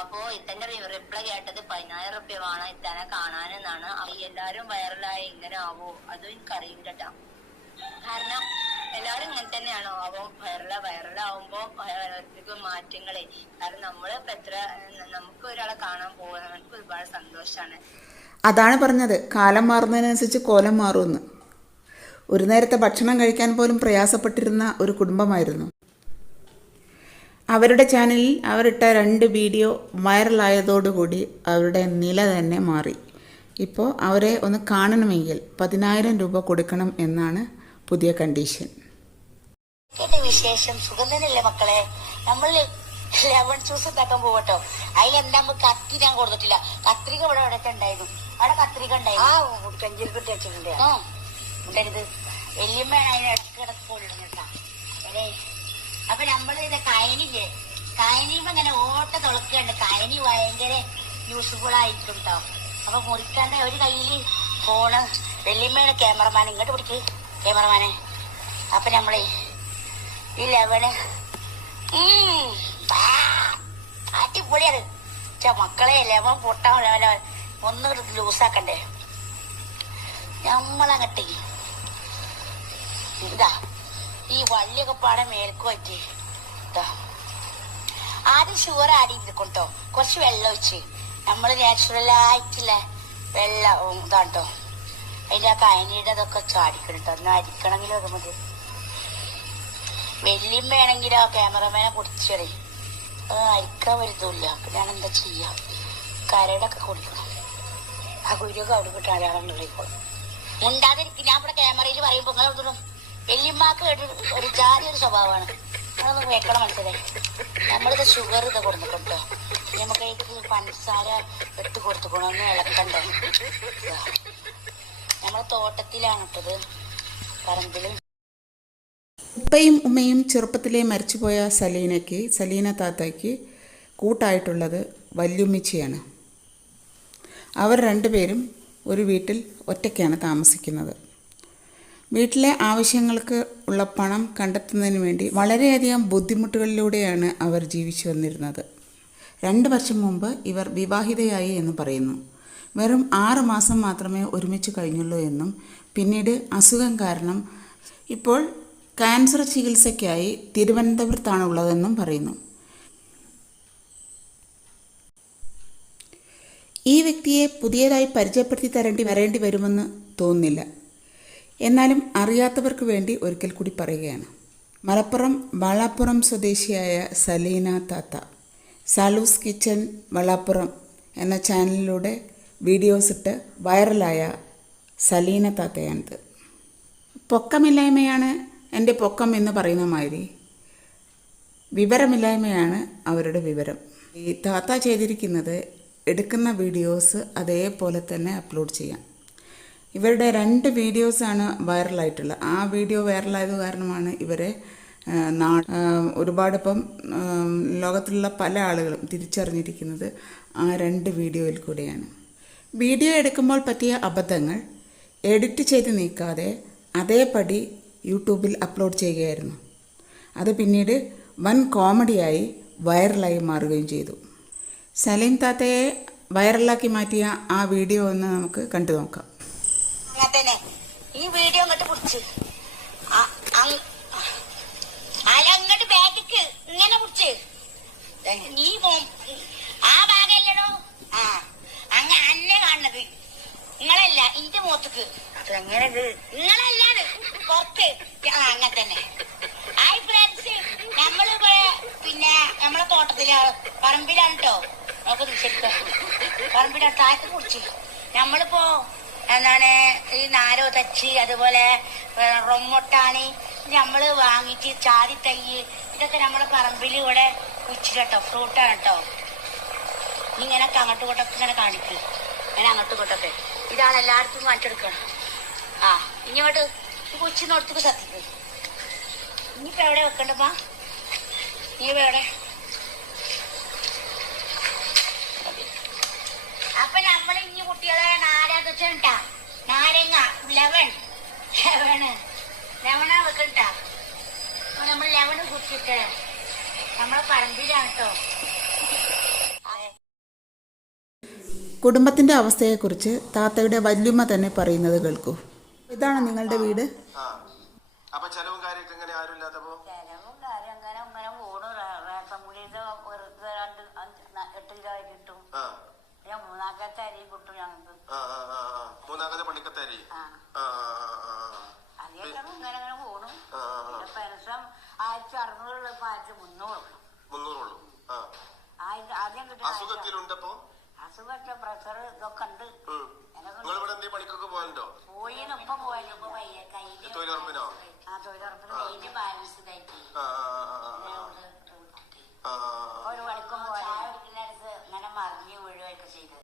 അപ്പോ ഇത്തന്റെ റിപ്ലൈ കേട്ടത് പതിനായിരം റുപ്യ വേണം ഇത്തനെ കാണാനെന്നാണ്. എല്ലാരും വൈറലായി ഇങ്ങനെ ആവോ? അതും എനിക്കറിയില്ല കേട്ടോ കാരണം എല്ലാരും ഇങ്ങനെ തന്നെയാണോ. ആവോ വൈറല വൈറലാവുമ്പോ മാറ്റങ്ങളെ. കാരണം നമ്മൾ ഇപ്പൊ എത്ര നമുക്ക് ഒരാളെ കാണാൻ പോകുന്നത് നമുക്ക് ഒരുപാട് സന്തോഷാണ്. അതാണ് പറഞ്ഞത്. കാലം മാറുന്നതിനനുസരിച്ച് കോലം മാറുമെന്ന്. ഒരു നേരത്തെ ഭക്ഷണം കഴിക്കാൻ പോലും പ്രയാസപ്പെട്ടിരുന്ന ഒരു കുടുംബമായിരുന്നു. അവരുടെ ചാനലിൽ അവരിട്ട രണ്ട് വീഡിയോ വൈറലായതോടുകൂടി അവരുടെ നില തന്നെ മാറി. ഇപ്പോൾ അവരെ ഒന്ന് കാണണമെങ്കിൽ പതിനായിരം രൂപ കൊടുക്കണം എന്നാണ് പുതിയ കണ്ടീഷൻ. വിശേഷം? സുഖം തന്നെയല്ലേ മക്കളെ? നമ്മൾ ലെമൺ ജ്യൂസ് ഉണ്ടാക്കാൻ പോകട്ടോ അതിലെന്താ നമുക്ക് കത്തി ഞാൻ കൊടുത്തിട്ടില്ല. കത്രിക ഇവിടെ ഇവിടെ ഉണ്ടായിരുന്നു? അവിടെ കത്രിക ഉണ്ടായിരുന്നു. ആ കിട്ടി വെച്ചിട്ടുണ്ട്. ഉണ്ടായത് വല്യമ്മയാണ് അതിന് ഇടയ്ക്ക് ഇടയ്ക്ക് കൊണ്ടിരുന്നിട്ടാ അതെ അപ്പൊ നമ്മൾ ഇത് കയനില്ലേ കയനിയുമ്പോ ഇങ്ങനെ ഓട്ട തുളക്കുന്നുണ്ട് കയനി ഭയങ്കര യൂസ്ഫുൾ ആയിരിക്കും കേട്ടോ അപ്പൊ മുറിക്കാണ്ട് ഒരു കയ്യിൽ ഫോണ് വെള്ളിമ്മയുടെ ക്യാമറമാൻ ഇങ്ങോട്ട് പിടിക്ക് ക്യാമറമാനെ അപ്പൊ നമ്മളെ ഈ ലെവന് അടിപൊളിയത് മക്കളെ ലെവൻ പൊട്ടാൻ ലെവൻ ഒന്ന് ലൂസാക്കണ്ടേ നമ്മളങ്ങട്ടെ ഇതാ ഈ വള്ളിയൊക്കെ പാടെ മേൽക്ക് പറ്റി ഇതാ. ആദ്യം ഷുഗർ ആഡ് ചെയ്തിരിക്കട്ടോ. കുറച്ച് വെള്ളം ഒഴിച്ച്. നമ്മൾ നാച്ചുറലായിട്ടുള്ള വെള്ളം ഇതാണ്ടോ അതിന്റെ ആ കയനയുടെ അതൊക്കെ ചാടിക്കണം കേട്ടോ ഒന്ന് അരിക്കണമെങ്കിലും അത് മതി. ആ ക്യാമറമാനെ കുടിച്ചറി അത് അരിക്കാൻ വരുന്നില്ല അപ്പൊ ഞാൻ എന്താ ചെയ്യാം? കരടൊക്കെ കുടിക്കണം. ആ കുരുവൊക്കെ അവിടെ കിട്ടാൻ അയാളെ ഉണ്ടാതിരിക്കും ഞാൻ ഇവിടെ ക്യാമറയിൽ പറയുമ്പോൾ നിങ്ങൾ വെല്ലിമ്മാക്ക് ഒരു ജാതി ഒരു സ്വഭാവമാണ്. അതൊന്ന് വെക്കണം മനസ്സിലായി നമ്മളിത് ഷുഗർ ഇത് കൊടുത്തിട്ടുണ്ടോ. നമുക്ക് അതിന്റെ പഞ്ചസാര ഇട്ട് കൊടുത്തുക്കണോ ഒന്ന് ഇളക്കണ്ടേ? ഇതാ. നമ്മളെ തോട്ടത്തിലാണ് ഇട്ടത്. പറമ്പിലും. ഉപ്പയും ഉമ്മയും ചെറുപ്പത്തിലെ മരിച്ചുപോയ സലീനയ്ക്ക് സലീന താത്തയ്ക്ക് കൂട്ടായിട്ടുള്ളത് വല്യുമ്മിച്ചിയാണ്. അവർ രണ്ടുപേരും ഒരു വീട്ടിൽ ഒറ്റയ്ക്കാണ് താമസിക്കുന്നത്. വീട്ടിലെ ആവശ്യങ്ങൾക്ക് ഉള്ള പണം കണ്ടെത്തുന്നതിന് വേണ്ടി വളരെയധികം ബുദ്ധിമുട്ടുകളിലൂടെയാണ് അവർ ജീവിച്ചു വന്നിരുന്നത്. രണ്ട് വർഷം മുമ്പ് ഇവർ വിവാഹിതയായി എന്ന് പറയുന്നു. വെറും ആറ് മാസം മാത്രമേ ഒരുമിച്ച് കഴിഞ്ഞുള്ളൂ എന്നും പിന്നീട് അസുഖം കാരണം ഇപ്പോൾ ക്യാൻസർ ചികിത്സയ്ക്കായി തിരുവനന്തപുരത്താണ് ഉള്ളതെന്നും പറയുന്നു. ഈ വ്യക്തിയെ പുതിയതായി പരിചയപ്പെടുത്തി തരേണ്ടി വരേണ്ടി വരുമെന്ന് തോന്നുന്നില്ല. എന്നാലും അറിയാത്തവർക്ക് വേണ്ടി ഒരിക്കൽ കൂടി പറയുകയാണ്. മലപ്പുറം വളാപ്പുറം സ്വദേശിയായ സലീന താത്ത. സാലൂസ് കിച്ചൻ വളാപ്പുറം എന്ന ചാനലിലൂടെ വീഡിയോസ് ഇട്ട് വൈറലായ സലീന താത്തയാണിത്. പൊക്കമില്ലായ്മയാണ് എന്റെ പൊക്കം എന്ന് പറയുന്ന മാതിരി വിവരമില്ലായ്മയാണ് അവരുടെ വിവരം. ഈ താത്ത ചെയ്തിരിക്കുന്നത് എടുക്കുന്ന വീഡിയോസ് അതേപോലെ തന്നെ അപ്ലോഡ് ചെയ്യാം. ഇവരുടെ രണ്ട് വീഡിയോസാണ് വൈറലായിട്ടുള്ളത് ആ വീഡിയോ വൈറലായത് കാരണമാണ് ഇവരെ നാ ആ, ഒരുപാട് ഇപ്പം ലോകത്തിലുള്ള പല ആളുകളും തിരിച്ചറിഞ്ഞിരിക്കുന്നത് ആ രണ്ട് വീഡിയോയിൽ കൂടെയാണ്. വീഡിയോ എടുക്കുമ്പോൾ പറ്റിയ അബദ്ധങ്ങൾ എഡിറ്റ് ചെയ്ത് നീക്കാതെ അതേപടി യൂട്യൂബിൽ അപ്ലോഡ് ചെയ്യുകയായിരുന്നു. അത് പിന്നീട് വൻ കോമഡിയായി വൈറലായി മാറുകയും ചെയ്തു. സലീം താത്തയെ വൈറലാക്കി മാറ്റിയ ആ വീഡിയോ ഒന്ന് നമുക്ക് കണ്ടു നോക്കാം. ഈ വീഡിയോ അങ്ങോട്ട് പിടിച്ച്. അല അങ്ങോട്ട് ബാഗിക്ക് ഇങ്ങനെ പിടിച്ച്. നീ മോ- ആ ഭാഗമല്ലടോ ആ അങ്ങ അന്നെ കാണുന്നത്. നിങ്ങളല്ല ഇന്റെ മുഖത്തേക്ക്. അതെങ്ങനെ നിങ്ങളല്ലാതെ പുറത്ത്. ആ അങ്ങനെ തന്നെ. Hi friends. നമ്മൾ പിന്നെ നമ്മളെ തോട്ടത്തിൽ പറമ്പിലാണ് കേട്ടോ നമുക്ക് ശരിക്കും പറമ്പിന്റെ താഴത്ത് കുടിച്ച്. നമ്മളിപ്പോ എന്താണ് ഈ തച്ച് അതുപോലെ റൊമ്മൊട്ടാണി നമ്മൾ വാങ്ങിച്ച് ചാതി തൈ ഇതൊക്കെ നമ്മളെ പറമ്പിൽ ഇവിടെ കുച്ചിട്ടോ ഫ്രൂട്ടാണ് കേട്ടോ ഇങ്ങനെ അങ്ങോട്ടും ഇങ്ങോട്ടൊക്കെ ഇങ്ങനെ കാണിക്കും. അങ്ങനെ അങ്ങോട്ടും ഇങ്ങോട്ടൊക്കെ. ഇതാണ് എല്ലായിടത്തും കാണിച്ചെടുക്കണം. ആ ഇങ്ങോട്ട് ഈ കൊച്ചി നോടത്തേക്ക് സത്യക്ക് ഇനിയിപ്പോ എവിടെ വെക്കണ്ടപ്പാ? നീ ഇപ്പൊ എവിടെ അപ്പൊ നമ്മൾ ഇനി കുട്ടികളെ നാരാ നാരങ്ങ ലെവൻ ലെവണ് ലെവണാ വെക്കണ്ട നമ്മൾ ലെവണ് കുത്തിട്ട് നമ്മളെ പറമ്പിലാണ് കേട്ടോ കുടുംബത്തിന്റെ അവസ്ഥയെക്കുറിച്ച് താത്തയുടെ വല്യമ്മ തന്നെ പറയുന്നത് കേൾക്കൂ. ഇതാണ് നിങ്ങളുടെ വീട്? ആ അപ്പൊ ചെലവും കാര്യമൊക്കെ എങ്ങനെ ആരും ഇല്ലാത്തപ്പോ? ചെലവും കാര്യം അങ്ങനെ അങ്ങനെ പോണു. കുടിയത് വെറുതെ രണ്ട് എട്ട് കിലോ കിട്ടും. ആ. പിന്നെ മൂന്നാക്കത്തെ അരി കിട്ടും ഞങ്ങൾക്ക് ഇങ്ങനെ പോണു. പിന്നെ പെൻഷൻ ആയിരത്തി ആയിരത്തി മുന്നൂറുള്ളൂ ആയിരത്തി ആദ്യം അസുഖത്തെ പ്രഷർ ഇതൊക്കെ ഉണ്ട് നിങ്ങൾ ഇവിടെ എന്തെങ്കിലും പണിക്കൊക്കെ പോകലുണ്ടോ പോയിന് ഇപ്പൊ പോയാലും ഇപ്പൊ വയ്യ കയ്യിൽ തൊഴിലുറപ്പിനോ ആ തൊഴിലുറപ്പിന് കയ്യിൽ ബാലൻസ് ഇതായിട്ട് ആ